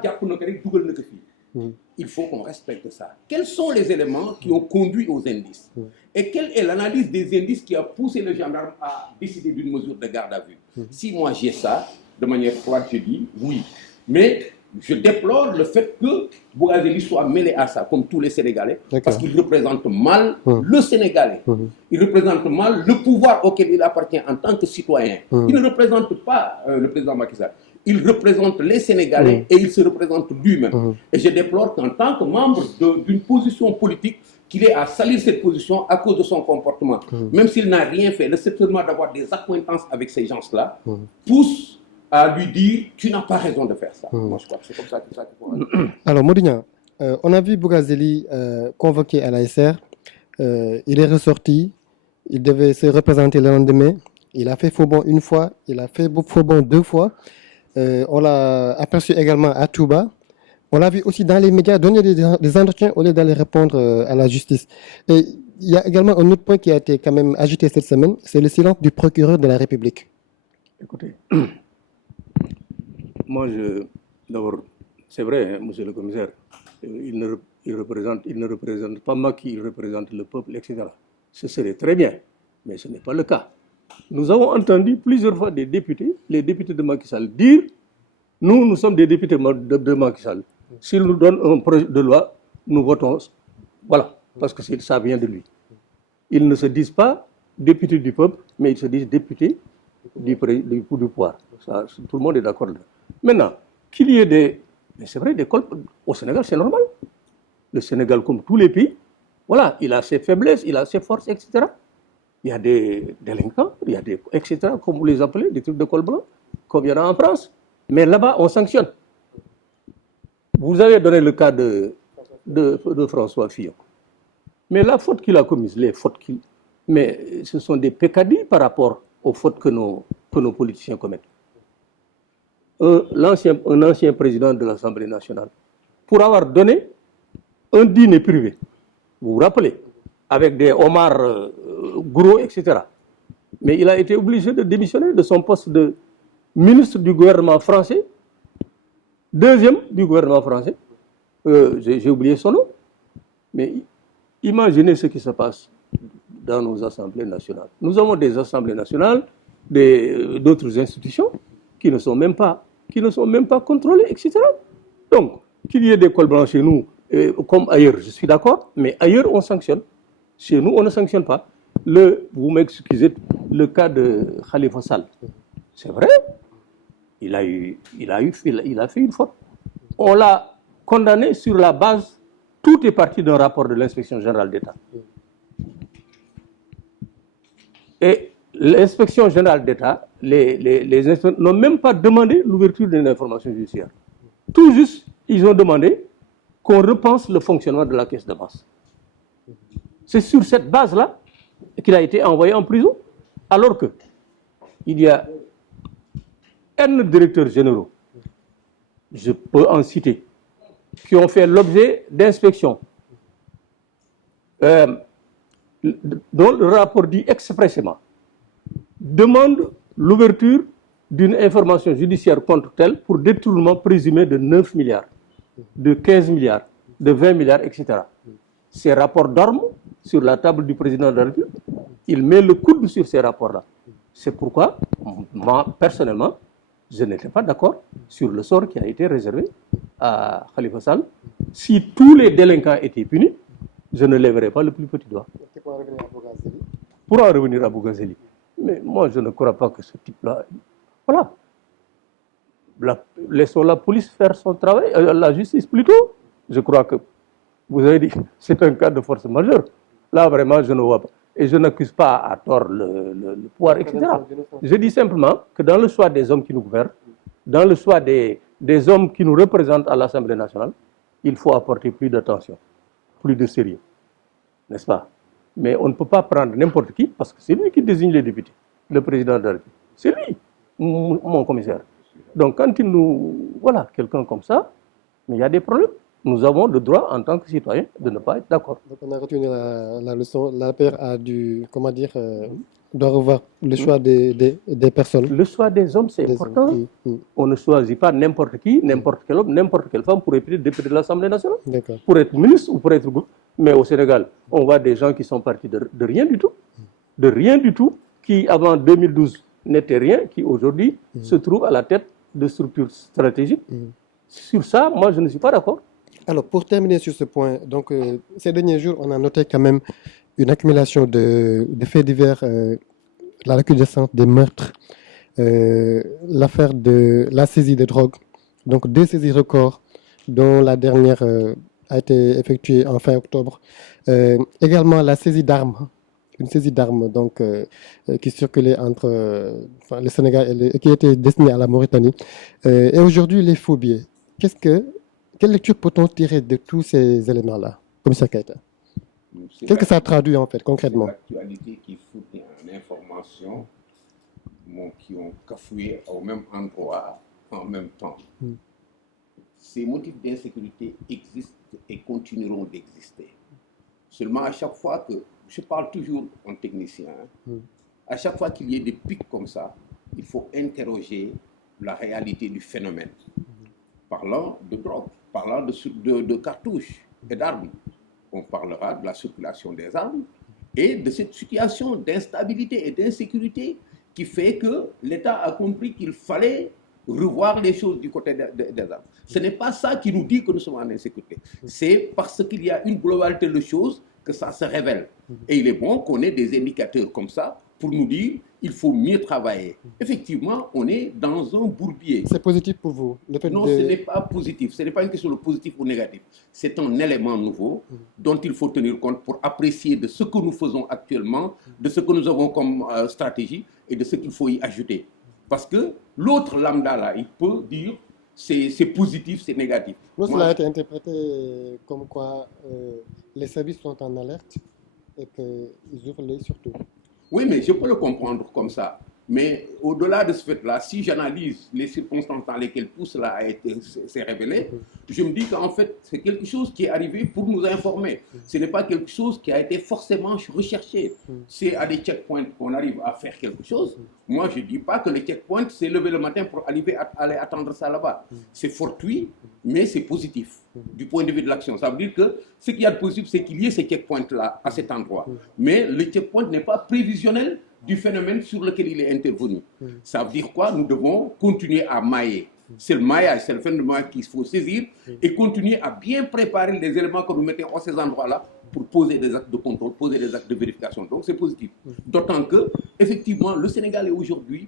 Il faut qu'on respecte ça. Quels sont les éléments qui ont conduit aux indices? Et quelle est l'analyse des indices qui a poussé le gendarme à décider d'une mesure de garde à vue? Si moi j'ai ça, de manière froide, je dis oui. Mais je déplore le fait que Bougazeli soit mêlé à ça, comme tous les Sénégalais, parce qu'il représente mal le Sénégalais. Il représente mal le pouvoir auquel il appartient en tant que citoyen. Il ne représente pas le président Macky Sall. Il représente les Sénégalais et il se représente lui-même. Et je déplore qu'en tant que membre d'une position politique, qu'il ait à salir cette position à cause de son comportement. Même s'il n'a rien fait, le fait seulement d'avoir des accointances avec ces gens-là pousse à lui dire « tu n'as pas raison de faire ça ». Moi, je crois que c'est comme ça qu'il faut aller. Alors, Modignan, on a vu Bougazeli convoqué à l'ASR. Il est ressorti. Il devait se représenter le lendemain. Il a fait faux bond une fois. Il a fait faux bond 2 fois. On l'a aperçu également à Touba. On l'a vu aussi dans les médias donner des entretiens au lieu d'aller répondre à la justice. Et il y a également un autre point qui a été quand même agité cette semaine, c'est le silence du procureur de la République. Écoutez, moi, d'abord, c'est vrai, hein, monsieur le commissaire, il ne représente pas Macky, il représente le peuple, etc. Ce serait très bien, mais ce n'est pas le cas. Nous avons entendu plusieurs fois des députés, les députés de Macky Sall, dire « Nous sommes des députés de Macky Sall. S'il nous donne un projet de loi, nous votons. » Voilà, parce que ça vient de lui. Ils ne se disent pas députés du peuple, mais ils se disent députés du pouvoir. Ça, tout le monde est d'accord là. Maintenant, qu'il y ait des... Mais c'est vrai, des cols au Sénégal, c'est normal. Le Sénégal, comme tous les pays, voilà, il a ses faiblesses, il a ses forces, etc. Il y a des délinquants, il y a des, etc., comme vous les appelez, des trucs de col blanc, comme il y en a en France. Mais là-bas, on sanctionne. Vous avez donné le cas de François Fillon. Mais la faute qu'il a commise, les fautes qu'il... Mais ce sont des peccadilles par rapport aux fautes que nos politiciens commettent. Un ancien président de l'Assemblée nationale, pour avoir donné un dîner privé, vous vous rappelez, avec des homards gros, etc. Mais il a été obligé de démissionner de son poste de ministre du gouvernement français, deuxième du gouvernement français. J'ai oublié son nom. Mais imaginez ce qui se passe dans nos assemblées nationales. Nous avons des assemblées nationales, d'autres institutions qui ne sont même pas contrôlées, etc. Donc, qu'il y ait des cols blancs chez nous, comme ailleurs, je suis d'accord, mais ailleurs, on sanctionne. Chez nous, on ne sanctionne pas. Vous m'excusez, le cas de Khalifa Sall, c'est vrai, il a fait une faute. On l'a condamné sur la base, tout est parti d'un rapport de l'inspection générale d'État. Et l'inspection générale d'État, les inspecteurs n'ont même pas demandé l'ouverture d'une information judiciaire. Tout juste, ils ont demandé qu'on repense le fonctionnement de la caisse de masse. C'est sur cette base-là qu'il a été envoyé en prison, alors que il y a un directeur généraux, je peux en citer, qui ont fait l'objet d'inspection, dont le rapport dit expressément, demande l'ouverture d'une information judiciaire contre tel pour détournement présumé de 9 milliards, de 15 milliards, de 20 milliards, etc. Ces rapports dorment sur la table du président de la République. Il met le coude sur ces rapports-là. C'est pourquoi, moi, personnellement, je n'étais pas d'accord sur le sort qui a été réservé à Khalifa Sall. Si tous les délinquants étaient punis, je ne lèverais pas le plus petit doigt. Pour en revenir à Bougazeli. Mais moi, je ne crois pas que ce type-là... Voilà. Laissons la police faire son travail, la justice plutôt. Je crois que, vous avez dit, c'est un cas de force majeure. Là, vraiment, je ne vois pas. Et je n'accuse pas à tort le pouvoir, etc. Je dis simplement que dans le choix des hommes qui nous gouvernent, dans le choix des hommes qui nous représentent à l'Assemblée nationale, il faut apporter plus d'attention, plus de sérieux. N'est-ce pas? Mais on ne peut pas prendre n'importe qui, parce que c'est lui qui désigne les députés, le président de la République. C'est lui, mon commissaire. Donc quand il nous... Voilà, quelqu'un comme ça, mais il y a des problèmes. Nous avons le droit, en tant que citoyens, de ne pas être d'accord. Donc on a retenu la leçon. L'APR a dû, comment dire, doit revoir le choix des personnes. Le choix des hommes, c'est Des important. hommes. On ne choisit pas n'importe qui, n'importe quel homme, n'importe quelle femme pour être député de l'Assemblée nationale, D'accord. pour être ministre ou pour être gouvernement. Mais au Sénégal, on voit des gens qui sont partis de rien du tout, qui avant 2012 n'étaient rien, qui aujourd'hui se trouvent à la tête de structures stratégiques. Sur ça, moi, je ne suis pas d'accord. Alors, pour terminer sur ce point, donc, ces derniers jours, on a noté quand même une accumulation de faits divers, la recrudescence des meurtres, l'affaire de la saisie de drogue, donc 2 saisies records, dont la dernière a été effectuée en fin octobre. Également la saisie d'armes, une saisie d'armes donc, qui circulait entre le Sénégal et qui était destinée à la Mauritanie. Et aujourd'hui, les faux billets. Quelle lecture peut-on tirer de tous ces éléments-là, commissaire Keïta? Qu'est-ce que ça traduit en fait concrètement? C'est l'actualité qui fournit une information qui ont cafouillé au même endroit en même temps. Ces motifs d'insécurité existent et continueront d'exister. Seulement à chaque fois que, je parle toujours en technicien, à chaque fois qu'il y ait des pics comme ça, il faut interroger la réalité du phénomène. Parlant de drogue, parlant de cartouches et d'armes, on parlera de la circulation des armes et de cette situation d'instabilité et d'insécurité qui fait que l'État a compris qu'il fallait revoir les choses du côté des armes. Ce n'est pas ça qui nous dit que nous sommes en insécurité. C'est parce qu'il y a une globalité de choses que ça se révèle. Et il est bon qu'on ait des indicateurs comme ça pour nous dire qu'il faut mieux travailler. Effectivement, on est dans un bourbier. C'est positif pour vous? Non, ce n'est pas positif. Ce n'est pas une question de positif ou négatif. C'est un élément nouveau dont il faut tenir compte pour apprécier de ce que nous faisons actuellement, de ce que nous avons comme stratégie et de ce qu'il faut y ajouter. Parce que l'autre lambda, là, il peut dire c'est positif, c'est négatif. Nous, cela a été interprété comme quoi les services sont en alerte et qu'ils ouvrent l'œil surtout. Oui, mais je peux le comprendre comme ça. Mais au-delà de ce fait-là, si j'analyse les circonstances dans lesquelles tout cela s'est révélé, je me dis qu'en fait, c'est quelque chose qui est arrivé pour nous informer. Ce n'est pas quelque chose qui a été forcément recherché. C'est à des checkpoints qu'on arrive à faire quelque chose. Moi, je ne dis pas que les checkpoints, c'est lever le matin pour aller attendre ça là-bas. C'est fortuit, mais c'est positif du point de vue de l'action. Ça veut dire que ce qu'il y a de positif, c'est qu'il y ait ces checkpoints-là à cet endroit. Mais le checkpoint n'est pas prévisionnel du phénomène sur lequel il est intervenu. Ça veut dire quoi? Nous devons continuer à mailler. C'est le maillage, c'est le phénomène qu'il faut saisir et continuer à bien préparer les éléments que nous mettons à ces endroits-là pour poser des actes de contrôle, poser des actes de vérification. Donc c'est positif. D'autant que, effectivement, le Sénégal est aujourd'hui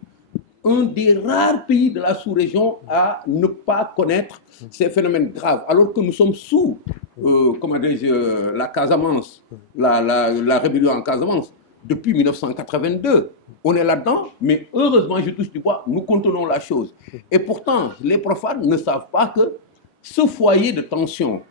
un des rares pays de la sous-région à ne pas connaître ces phénomènes graves, alors que nous sommes sous, comment dirais-je, la Casamance, la rébellion en Casamance. Depuis 1982, on est là-dedans, mais heureusement, je touche du bois, nous contenons la chose. Et pourtant, les profanes ne savent pas que ce foyer de tension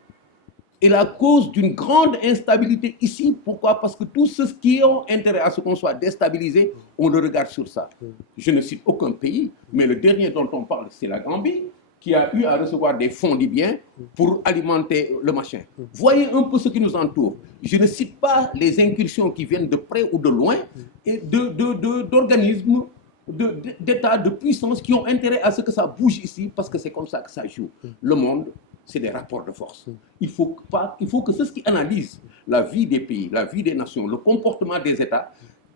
est la cause d'une grande instabilité ici. Pourquoi? Parce que tous ceux qui ont intérêt à ce qu'on soit déstabilisé, on le regarde sur ça. Je ne cite aucun pays, mais le dernier dont on parle, c'est la Gambie, qui a eu à recevoir des fonds libyens pour alimenter le machin. Voyez un peu ce qui nous entoure. Je ne cite pas les incursions qui viennent de près ou de loin et d'organismes, d'États, de puissance qui ont intérêt à ce que ça bouge ici parce que c'est comme ça que ça joue. Le monde, c'est des rapports de force. Il faut que ceux qui analysent la vie des pays, la vie des nations, le comportement des États,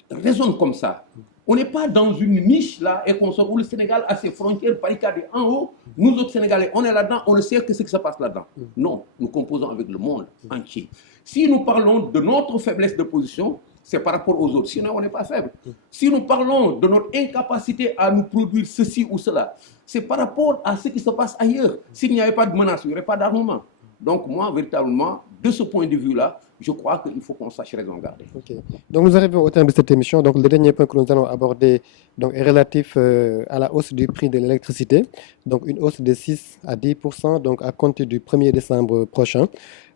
raisonnent comme ça. On n'est pas dans une niche là et qu'on sort où le Sénégal a ses frontières barricadées en haut. Nous autres Sénégalais, on est là-dedans, on ne sait que ce qui se passe là-dedans. Non, nous composons avec le monde entier. Si nous parlons de notre faiblesse de position, c'est par rapport aux autres. Sinon, on n'est pas faible. Si nous parlons de notre incapacité à nous produire ceci ou cela, c'est par rapport à ce qui se passe ailleurs. S'il n'y avait pas de menace, il n'y aurait pas d'armement. Donc moi, véritablement, de ce point de vue-là, je crois qu'il faut qu'on sache raison garder. Okay. Donc nous arrivons au terme de cette émission. Donc le dernier point que nous allons aborder donc, est relatif à la hausse du prix de l'électricité. Donc une hausse de 6 à 10% donc, à compter du 1er décembre prochain.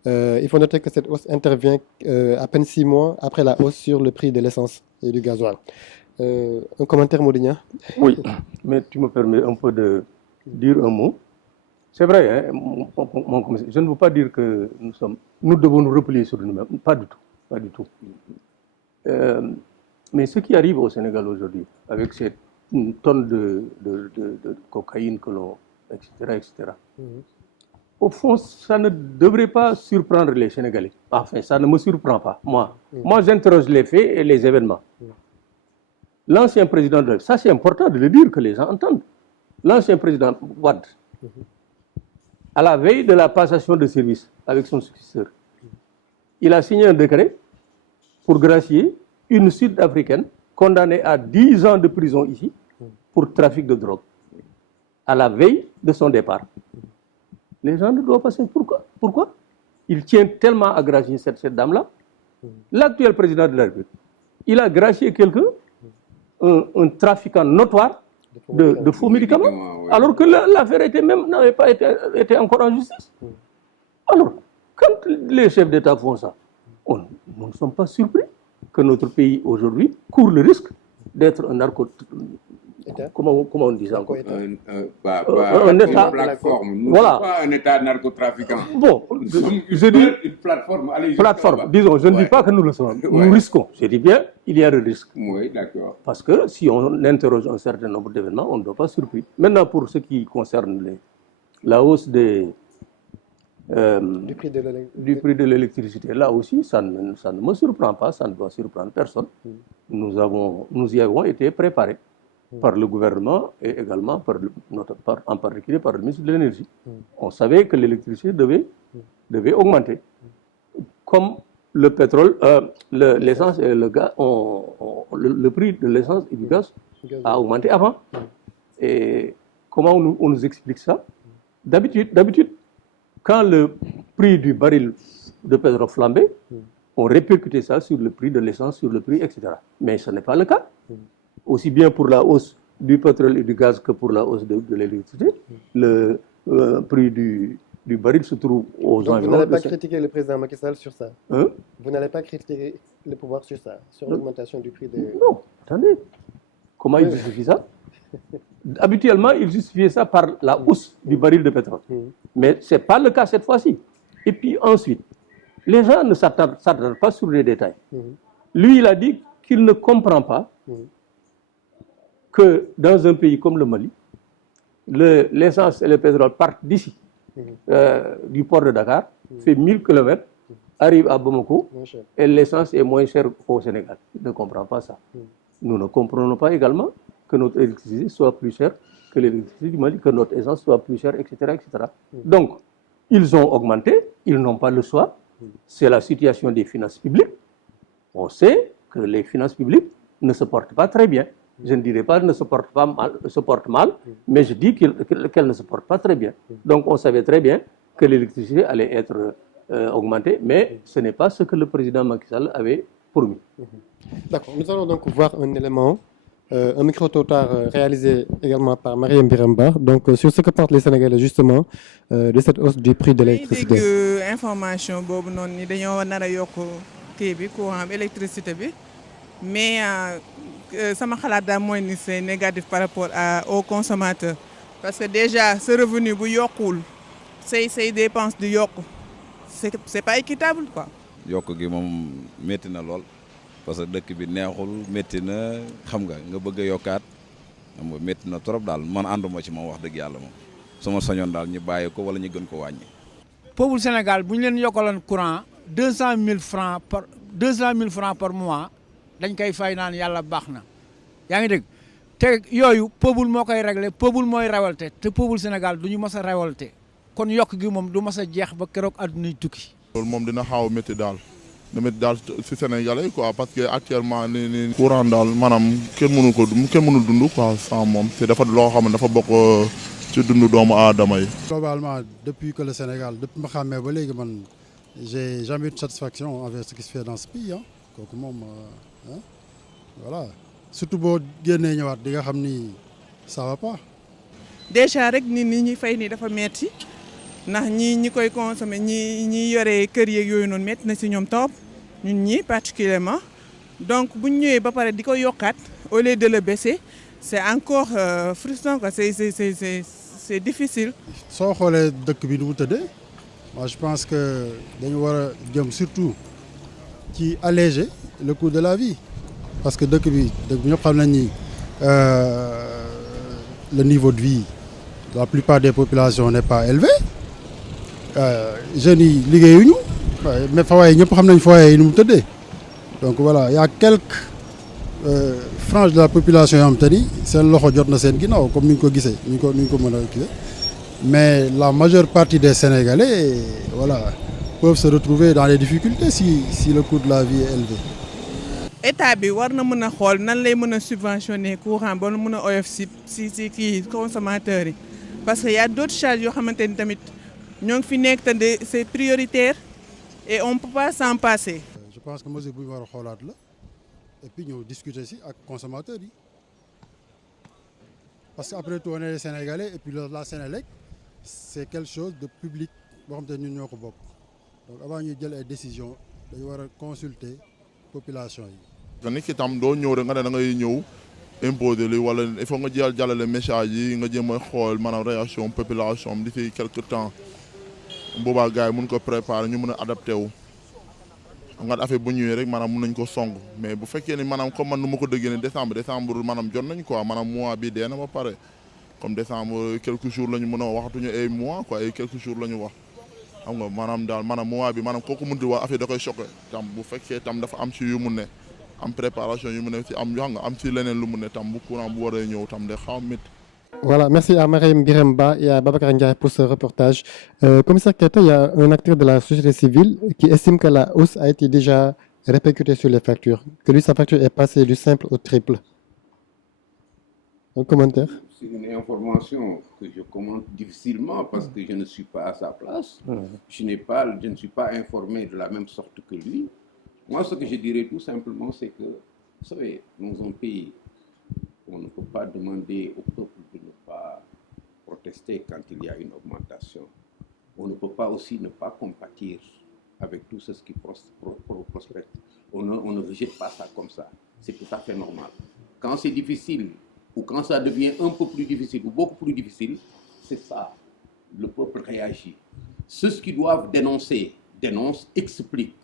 Il faut noter que cette hausse intervient à peine 6 mois après la hausse sur le prix de l'essence et du gasoil. Un commentaire, Moudigna? Oui, mais tu me permets un peu de dire un mot. C'est vrai, hein, je ne veux pas dire que nous devons nous replier sur nous-mêmes. Pas du tout. Pas du tout. Mais ce qui arrive au Sénégal aujourd'hui, avec cette tonne de cocaïne que l'on, etc., au fond, ça ne devrait pas surprendre les Sénégalais. Enfin, ça ne me surprend pas, moi. Moi, j'interroge les faits et les événements. L'ancien président de... Ça, c'est important de le dire, que les gens entendent. L'ancien président Wade, à la veille de la passation de service avec son successeur, il a signé un décret pour gracier une Sud-Africaine condamnée à 10 ans de prison ici pour trafic de drogue, à la veille de son départ. Les gens ne doivent pas savoir pourquoi. Pourquoi? Il tient tellement à gracier cette dame-là. L'actuel président de la République, il a gracié quelqu'un, un trafiquant notoire de faux médicaments, alors que l'affaire n'avait pas été encore en justice. Alors, quand les chefs d'État font ça, nous ne sommes pas surpris que notre pays aujourd'hui court le risque d'être un narco... Comment on dit ça encore? Un État plateforme. Voilà. Pas un État narcotrafiquant. Bon, je dis une plateforme. Allez, plateforme. Disons, je ne dis pas que nous le sommes. Nous risquons. Je dis bien, il y a le risque. Oui, d'accord. Parce que si on interroge un certain nombre d'événements, on ne doit pas surpris. Maintenant, pour ce qui concerne la hausse du prix de l'électricité, là aussi, ça ne me surprend pas, ça ne doit surprendre personne. Nous y avons été préparés par le gouvernement et également en particulier par le ministre de l'Énergie. On savait que l'électricité devait augmenter. Comme le pétrole, l'essence et le gaz, le prix de l'essence et du gaz a augmenté avant. Et comment on nous explique ça? D'habitude, quand le prix du baril de pétrole flambait, on répercutait ça sur le prix de l'essence, sur le prix, etc. Mais ce n'est pas le cas. Aussi bien pour la hausse du pétrole et du gaz que pour la hausse de l'électricité, le prix du baril se trouve aux environs. Vous n'allez pas critiquer le président Macky Sall sur ça? Vous n'allez pas critiquer le pouvoir sur ça, sur l'augmentation du prix de... Non, attendez. Comment il justifie ça? Habituellement, il justifiait ça par la hausse du baril de pétrole. Mais ce n'est pas le cas cette fois-ci. Et puis ensuite, les gens ne s'attardent pas sur les détails. Lui, il a dit qu'il ne comprend pas que dans un pays comme le Mali, l'essence et le pétrole partent d'ici, du port de Dakar, fait 1000 km, arrive à Bamako, et l'essence est moins chère au Sénégal. Il ne comprend pas ça. Nous ne comprenons pas également que notre électricité soit plus chère que l'électricité du Mali, que notre essence soit plus chère, etc., etc. Donc, ils ont augmenté, ils n'ont pas le choix. C'est la situation des finances publiques. On sait que les finances publiques ne se portent pas très bien. Je ne dirais pas qu'elles se portent mal, mais je dis qu'elles ne se portent pas très bien. Donc on savait très bien que l'électricité allait être augmentée, mais ce n'est pas ce que le président Macky Sall avait promis. D'accord, nous allons donc voir un élément, un micro-trottoir réalisé également par Mariam Biramba, donc sur ce que portent les Sénégalais justement de cette hausse du prix de l'électricité. Information boobu noonu ni dañoo nar a yokk kii bi courant bi électricité bi mais sama xalaat daal mooy ni c'est négatif par rapport aux consommateurs parce que déjà ce revenu bu yokkul say dépenses di yokk c'est pas équitable quoi. yokk gi moom métti na lool parce que dëkk bi neexul métti na xam nga bëgg a yokkaat xam nga métti na trop daal man ànduma ci moom wax dëgg yàlla moom su ma sañoon daal ñu bàyyi ko wala ñu gën ko wàññi. Peuple Sénégal bu ñu leen yokkaloon courant 200 000 francs par mois dañ koy fay naan yàlla baax na yaa ngi dégg te yooyu peuple moo koy réglé peuple mooy révolté te peuple Sénégal du ñu mës a révolté kon yokk gi moom du mës a jeex ba keroog àdduna yi tukki. loolu moom dina xaw a métti daal si Sénégalais quoi parce que actuellement ni courant daal maanaam kenn mënul dund quoi sans moom te dafa loo xam ne dafa bokk ci dundu doomu aadama yi. Globalement depuis que le Sénégal depuis ma xàmmee ba léegi man j'ai jamais eu de satisfaction avec ce qui se fait dans ce pays kooku moom voilà surtout boo génnee ñëwaat di nga xam ni ça va pas. déjà rek nit ñi fay ni dafa metti ndax ñi koy consommer ñi yore kër yeeg yooyu noonu metti na ci ñoom trop ñun ñi particulièrement donc bu ñu ñëwee ba pare di ko yokkaat au lieu de le baisser c'est encore frustrant quoi c'est difficile. soo xoolee dëkk bi nu mu tëddee moi je pense que dañu war a jëm surtout ci alléger le coût de la vie parce que dëkk bi ñëpp xam nañ ni le niveau de vie de la plupart des populations n'est pas élevé jeunes yi liggéeyuñu mais foyer ñëpp xam nañ foyer yi nu mu tëddee donc voilà il y a quelques franges de la population yoo xam te ni seen loxo jot na seen ginnaaw comme ni ñu ko gisee ni ñu ko mën a gisee mais la majeure partie des Sénégalais voilà peuvent se retrouver dans les difficultés si le coût de la vie est élevé. état bi war na mën a xool nan lay mën a subventionner courant ba mën a oyof si kii consommateurs yi parce que y a d'autres charges yoo xamante ni tamit ñoo ngi fi nekk te c'est prioritaire et on peut pas s'en passer. Je pense que mesure bu ñu war a xoolaat la et puis ñëw discuter si ak consommateurs yi parce que après tout on est les Sénégalais et puis la Sénélec c'est quelque chose de public boo xam te ñun ñoo ko bokk donc avant ñuy jël ay décisions dañu war a consulter population yi. nit ki tam doo ñëw rek nga ne da ngay ñëw imposer li wala il faut nga jàllale message yi nga jéem a xool maanaam réaction population d'ici quelque temps boobaa gars yi mun ko préparer ñu mën a adapté wu nga affaire bu ñëwee rek maanaam mun nañ ko song mais bu fekkee ni maanaam comme man nu ma ko déggee ne décembre maanaam jot nañ quoi maanaam mois bi dee na ba pare comme décembre quelques jours la ñu mën a waxatuñu ay mois quoi ay quelques jours la ñu wax xam nga maanaam daal maanaam mois bi maanaam kooku mënti wax affaire da koy choqué tam bu fekkee tam dafa am ci yu mun ne am préparation yu mu ne ci am yoo xam nga am ci leneen lu mu ne tam bu courant bu waree ñëw tam de xaw métti. Voilà, merci à Mariam Biremba et à Babacar Ndiaye pour ce reportage. Commissaire Keita, il y a un acteur de la société civile qui estime que la hausse a été déjà répercutée sur les factures, que lui, sa facture est passée du simple au triple. Un commentaire? C'est une information que je commente difficilement parce que je ne suis pas à sa place. Je ne suis pas informé de la même sorte que lui. Moi, ce que je dirais tout simplement, c'est que, vous savez, dans un pays, on ne peut pas demander au peuple de ne pas protester quand il y a une augmentation. On ne peut pas aussi ne pas compatir avec tout ce qui prospère. On ne rejette pas ça comme ça. C'est tout à fait normal. Quand c'est difficile, ou quand ça devient un peu plus difficile, ou beaucoup plus difficile, c'est ça. Le peuple réagit. Ceux qui doivent dénoncer, dénoncent, expliquent.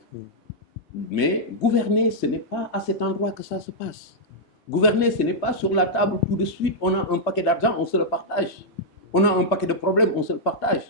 Mais gouverner, ce n'est pas à cet endroit que ça se passe. Gouverner, ce n'est pas sur la table tout de suite, on a un paquet d'argent, on se le partage. On a un paquet de problèmes, on se le partage.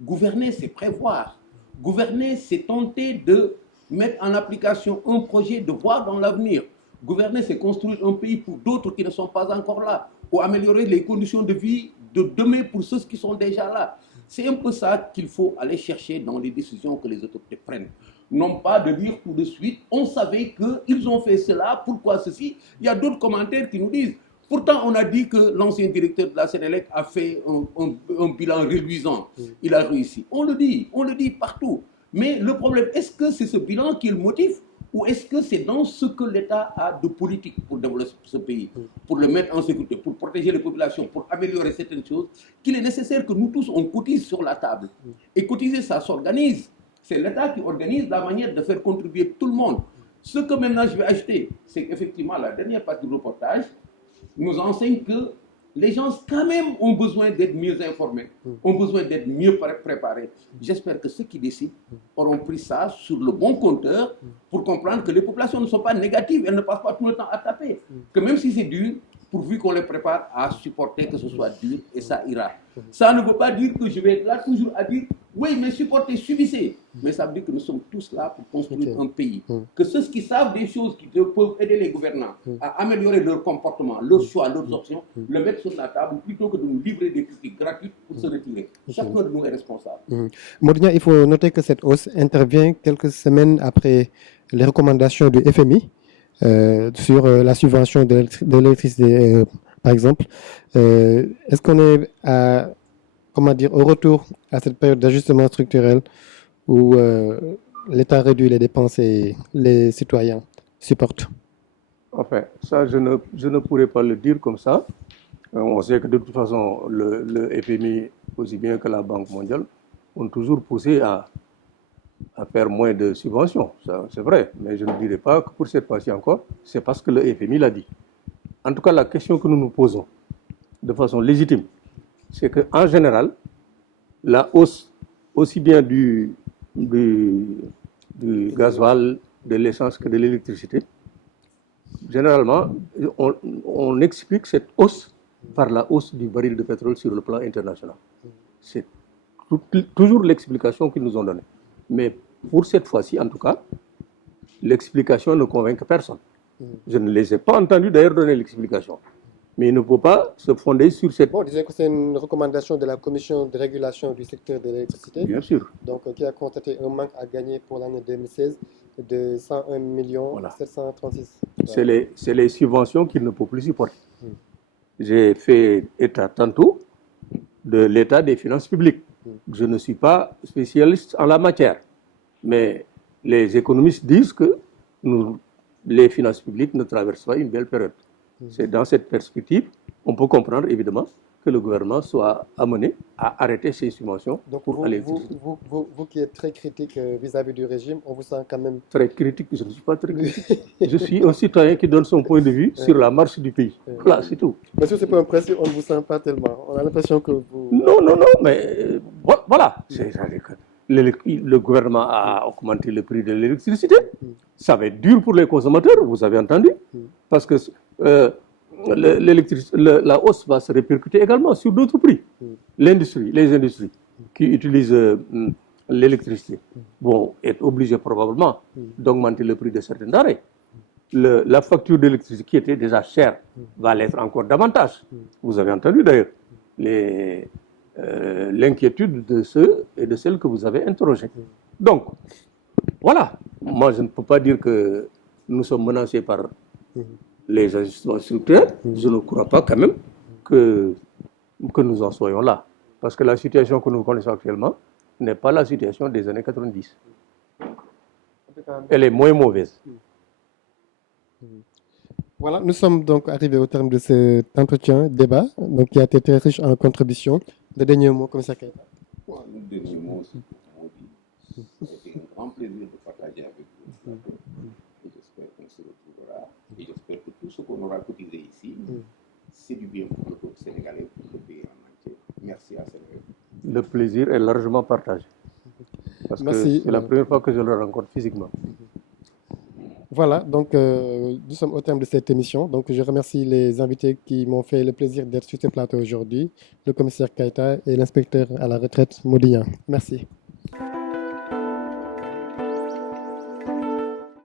Gouverner, c'est prévoir. Gouverner, c'est tenter de mettre en application un projet, de voir dans l'avenir. Gouverner, c'est construire un pays pour d'autres qui ne sont pas encore là, ou améliorer les conditions de vie de demain pour ceux qui sont déjà là. C'est un peu ça qu'il faut aller chercher dans les décisions que les autorités prennent. Non pas de dire tout de suite, on savait qu'ils ont fait cela, pourquoi ceci. Il y a d'autres commentaires qui nous disent, pourtant on a dit que l'ancien directeur de la Sénélec a fait un bilan reluisant. Il a réussi. On le dit partout. Mais le problème, est-ce que c'est ce bilan qui est le motif ou est-ce que c'est dans ce que l'État a de politique pour développer ce pays, pour le mettre en sécurité, pour protéger les populations, pour améliorer certaines choses, qu'il est nécessaire que nous tous, on cotise sur la table. Et cotiser, ça s'organise. C'est l'État qui organise la manière de faire contribuer tout le monde. Ce que maintenant je vais ajouter, c'est qu'effectivement, la dernière partie du reportage nous enseigne que les gens, quand même, ont besoin d'être mieux informés, ont besoin d'être mieux préparés. J'espère que ceux qui décident auront pris ça sur le bon compteur pour comprendre que les populations ne sont pas négatives, elles ne passent pas tout le temps à taper. Que même si c'est dur, pourvu qu'on les prépare à supporter que ce soit dur, et ça ira. Ça ne veut pas dire que je vais être là toujours à dire oui, mais supportez, subissez. Mais ça veut dire que nous sommes tous là pour construire un pays. Que ceux qui savent des choses qui peuvent aider les gouvernants à améliorer leur comportement, leurs choix, leurs options, le mettre sur la table plutôt que de nous livrer des critiques gratuites pour se retirer. Chacun de nous est responsable. Modinia, il faut noter que cette hausse intervient quelques semaines après les recommandations du FMI sur la subvention de l'électricité, par exemple. Est-ce qu'on est au retour à cette période d'ajustement structurel où l'État réduit les dépenses et les citoyens supportent? Enfin, ça, je ne pourrais pas le dire comme ça. On sait que de toute façon, le FMI, aussi bien que la Banque mondiale, ont toujours poussé à faire moins de subventions. C'est vrai, mais je ne dirais pas que pour cette fois-ci encore, c'est parce que le FMI l'a dit. En tout cas, la question que nous nous posons de façon légitime, c'est qu'en général, la hausse aussi bien du gasoil, de l'essence que de l'électricité généralement, on explique cette hausse par la hausse du baril de pétrole sur le plan international. C'est toujours l'explication qu'ils nous ont donnée. Mais pour cette fois-ci, en tout cas, l'explication ne convainc personne. Je ne les ai pas entendus d'ailleurs donner l'explication. Mais il ne faut pas se fonder sur cette... Bon, disons que c'est une recommandation de la Commission de régulation du secteur de l'électricité. Bien sûr. Donc, qui a constaté un manque à gagner pour l'année 2016 de 101 millions Voilà. 736. C'est les subventions qu'il ne peut plus supporter. J'ai fait état tantôt de l'état des finances publiques. Je ne suis pas spécialiste en la matière, mais les économistes disent que les finances publiques ne traversent pas une belle période. C'est dans cette perspective, on peut comprendre évidemment que le gouvernement soit amené à arrêter ces subventions. Donc, pour aller vous qui êtes très critique vis-à-vis du régime, on vous sent quand même... Très critique, je ne suis pas très critique. Je suis un citoyen qui donne son point de vue sur la marche du pays. Voilà, c'est tout. Monsieur, c'est pas un principe, on ne vous sent pas tellement. On a l'impression que vous... Non, mais voilà. Le gouvernement a augmenté le prix de l'électricité. Ça va être dur pour les consommateurs, vous avez entendu. Parce que la hausse va se répercuter également sur d'autres prix. Les industries qui utilisent l'électricité vont être obligées probablement d'augmenter le prix de certains denrées. La facture d'électricité qui était déjà chère va l'être encore davantage. Vous avez entendu d'ailleurs l'inquiétude de ceux et de celles que vous avez interrogés. Donc, voilà. Moi, je ne peux pas dire que nous sommes menacés par les ajustements structurels. Je ne crois pas quand même que nous en soyons là. Parce que la situation que nous connaissons actuellement n'est pas la situation des années 90. Elle est moins mauvaise. Voilà, nous sommes donc arrivés au terme de cet entretien, débat, donc qui a été très riche en contributions. Le dernier mot, commissaire Keïta. Le dernier mot, c'est pour dire, c'était un grand plaisir de partager avec vous. Et j'espère qu'on se retrouvera. Et j'espère que tout ce qu'on aura cotisé ici, c'est du bien pour le peuple sénégalais, pour le pays en entier. Merci à Sénégal. Le plaisir est largement partagé. Parce que c'est la première fois que je le rencontre physiquement. Voilà, donc nous sommes au terme de cette émission. Donc je remercie les invités qui m'ont fait le plaisir d'être sur ce plateau aujourd'hui, le commissaire Keïta et l'inspecteur à la retraite Modiyan. Merci.